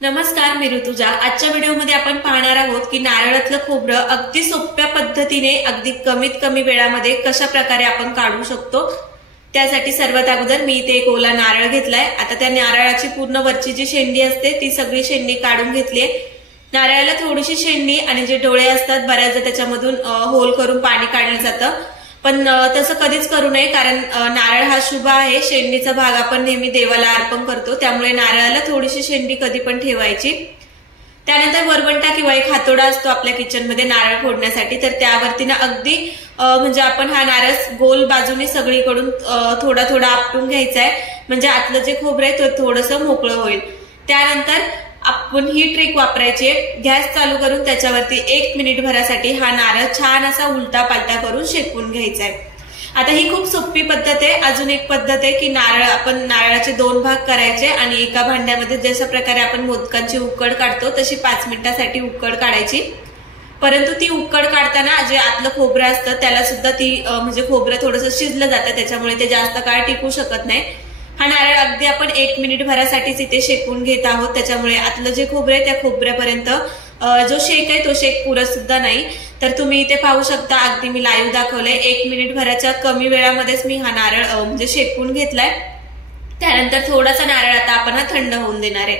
नमस्कार, मी ऋतुजा। आजच्या व्हिडिओमध्ये आपण पाहणार आहोत की नारळातलं खोबरं अगदी सोप्या पद्धतीने अगदी कमीत कमी वेळामध्ये कशा प्रकारे आपण काढू शकतो। त्यासाठी सर्वात अगोदर मी इथे एक ओला नारळ घेतलाय। आता त्या नारळाची पूर्ण वरची जी शेंडी असते ती सगळी शेंडी काढून घेतलीये। नारळाला थोडीशी शेंडी आणि जे डोळे असतात बऱ्याचदा त्याच्यामधून होल करून पाणी काढलं जातं, पण तसं कधीच करू नये, कारण नारळ हा शुभ आहे। शेंडीचा भाग आपण नेहमी देवाला अर्पण करतो, त्यामुळे नारळाला थोडीशी शेंडी कधी पण ठेवायची। त्यानंतर वरवंटा किंवा एक हातोडा असतो आपल्या किचनमध्ये नारळ फोडण्यासाठी, तर त्यावरती ना अगदी म्हणजे आपण हा नारळ गोल बाजूने सगळीकडून थोडा थोडा आपटून घ्यायचा आहे, म्हणजे आतलं जे खोबरं आहे ते थोडंसं मोकळं होईल। त्यानंतर आपण ही ट्रिक वापरायची आहे। गॅस चालू करून त्याच्यावरती 1 मिनिट भरासाठी हा नारळ छान असा उलटा पालटा करून शेकून घ्यायचा आहे। आता ही खूप सोपी पद्धत आहे। अजून एक पद्धत आहे की आपण नारळाचे 2 भाग करायचे आणि एका भांड्यामध्ये जशा प्रकारे आपण मोदकांची उकड काढतो तशी 5 मिनिटांसाठी उकड काढायची। परंतु ती उकड काढताना जे आतलं खोबरं असतं त्याला सुद्धा ती म्हणजे खोबरं थोडंसं शिजलं जातं, त्याच्यामुळे ते जास्त काळ टिकू शकत नाही। हा नारळ अगदी आपण 1 मिनिट भरासाठीच इथे शेकून घेत आहोत, त्याच्यामुळे आतलं जे खोबरं आहे त्या खोबऱ्यापर्यंत जो शेक आहे तो शेक पुरत सुद्धा नाही। तर तुम्ही इथे पाहू शकता, अगदी मी लाईव्ह दाखवलंय। 1 मिनिट भराच्या कमी वेळामध्येच मी हा नारळ म्हणजे शेकून घेतलाय। त्यानंतर थोडासा नारळ आता आपण हा थंड होऊन देणार आहे।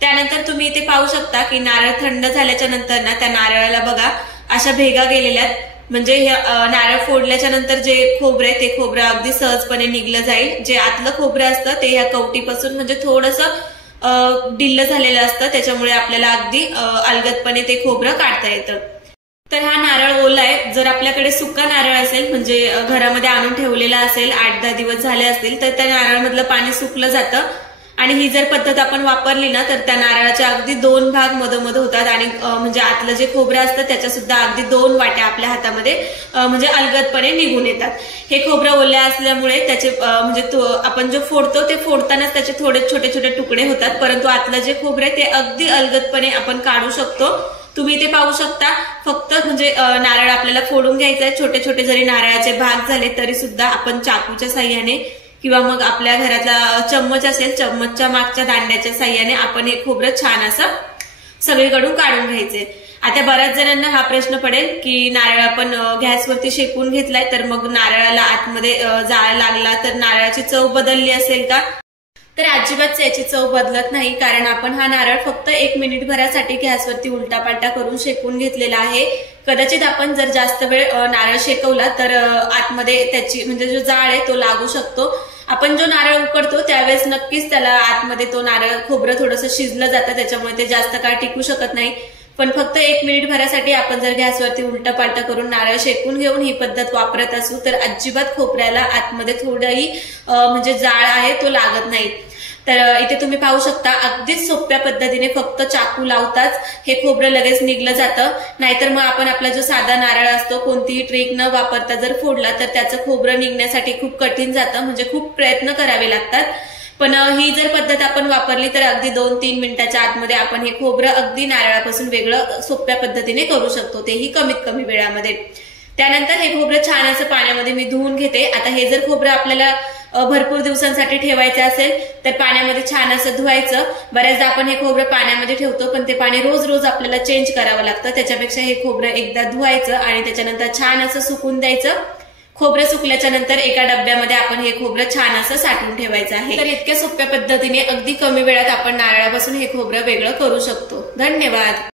त्यानंतर तुम्ही इथे पाहू शकता की नारळ थंड झाल्याच्या नंतर ना त्या नारळाला बघा अशा भेगा गेलेल्या, म्हणजे नारळ फोडल्याच्या नंतर जे खोबरं आहे ते खोबरं अगदी सहजपणे निघलं जाईल। जे आतलं खोबरं असतं ते ह्या कवटीपासून म्हणजे थोडंसं डिल्ल झालेलं असतं, त्याच्यामुळे आपल्याला अगदी अलगदपणे ते खोबरं काढता येतं। तर हा नारळ ओला आहे। जर आपल्याकडे सुका नारळ असेल, म्हणजे घरामध्ये आणून ठेवलेला असेल, 8-10 दिवस झाले असतील, तर त्या नारळामधलं पाणी सुकलं जातं आणि ही जर पद्धत आपण वापरली ना तर त्या नारळाचे अगदी 2 भाग मधोमध होतात आणि म्हणजे आतलं जे खोबरं असतं त्याच्या सुद्धा अगदी 2 वाट्या आपल्या हातामध्ये म्हणजे अलगदपणे निघून येतात। हे खोबरं ओल्या असल्यामुळे त्याचे म्हणजे आपण जो फोडतो ते फोडतानाच त्याचे थोडे छोटे छोटे तुकडे होतात, परंतु आतलं जे खोबरं आहे ते अगदी अलगदपणे आपण काढू शकतो। तुम्ही इथे पाहू शकता, फक्त म्हणजे नारळ आपल्याला फोडून घ्यायचं आहे। छोटे छोटे जरी नारळाचे भाग झाले तरी सुद्धा आपण चाकूच्या साह्याने किंवा मग आपल्या घरातला चम्मच असेल, चम्मचच्या मागच्या दांड्याच्या साह्याने आपण हे खोबरं छान असं सगळीकडून काढून घ्यायचे। आता बऱ्याच जणांना हा प्रश्न पडेल की नारळ आपण गॅसवरती शेकून घेतलाय तर मग नारळाला आतमध्ये जाळ लागला तर नारळाची चव बदलली असेल का? तर अजिबात याची चव बदलत नाही, कारण आपण हा नारळ फक्त 1 मिनिट भरासाठी गॅसवरती उलटा पालटा करून शेकून घेतलेला आहे। कदाचित आपण जर जास्त वेळ नारळ शेकवला तर आतमध्ये त्याची म्हणजे जो जाळ आहे तो लागू शकतो। आपण जो नारळ उकडतो त्यावेळेस नक्कीच त्याला आतमध्ये तो नारळ खोबरं थोडंसं शिजलं जातं, त्याच्यामुळे ते जास्त काळ टिकू शकत नाही। पण फक्त 1 मिनिट भरासाठी आपण जर गॅसवरती उलटा पालटा करून नारळ शेकून घेऊन ही पद्धत वापरत असू तर अजिबात खोबऱ्याला आतमध्ये थोडाही म्हणजे जाळ आहे तो लागत नाही। तर इथे तुम्ही पाहू शकता, अगदीच सोप्या पद्धतीने फक्त चाकू लावताच हे खोबरं लगेच निघलं जातं। नाहीतर मग आपण आपला जो साधा नारळ असतो कोणतीही ट्रिक न वापरता जर फोडला तर त्याचं खोबरं निघण्यासाठी खूप कठीण जातं, म्हणजे खूप प्रयत्न करावे लागतात। पण ही जर पद्धत आपण वापरली तर अगदी 2-3 मिनिटाच्या आतमध्ये आपण हे खोबरं अगदी नारळापासून वेगळं सोप्या पद्धतीने करू शकतो, तेही कमीत कमी वेळामध्ये। त्यानंतर हे खोबरं छान असं पाण्यामध्ये मी धुवून घेते। आता हे जर खोबरं आपल्याला भरपूर दिवसांसाठी ठेवायचं असेल तर पाण्यामध्ये छान असं धुवायचं। बऱ्याचदा आपण हे खोबरं पाण्यामध्ये ठेवतो पण ते पाणी रोज रोज आपल्याला चेंज करावं लागतं, त्याच्यापेक्षा हे खोबरं एकदा धुवायचं आणि त्याच्यानंतर छान असं सुकून द्यायचं। खोबरं सुकल्याच्या नंतर एका डब्यामध्ये आपण हे खोबरं छान असं साठवून ठेवायचं आहे। तर इतक्या सोप्या पद्धतीने अगदी कमी वेळात आपण नारळापासून हे खोबरं वेगळं करू शकतो। धन्यवाद।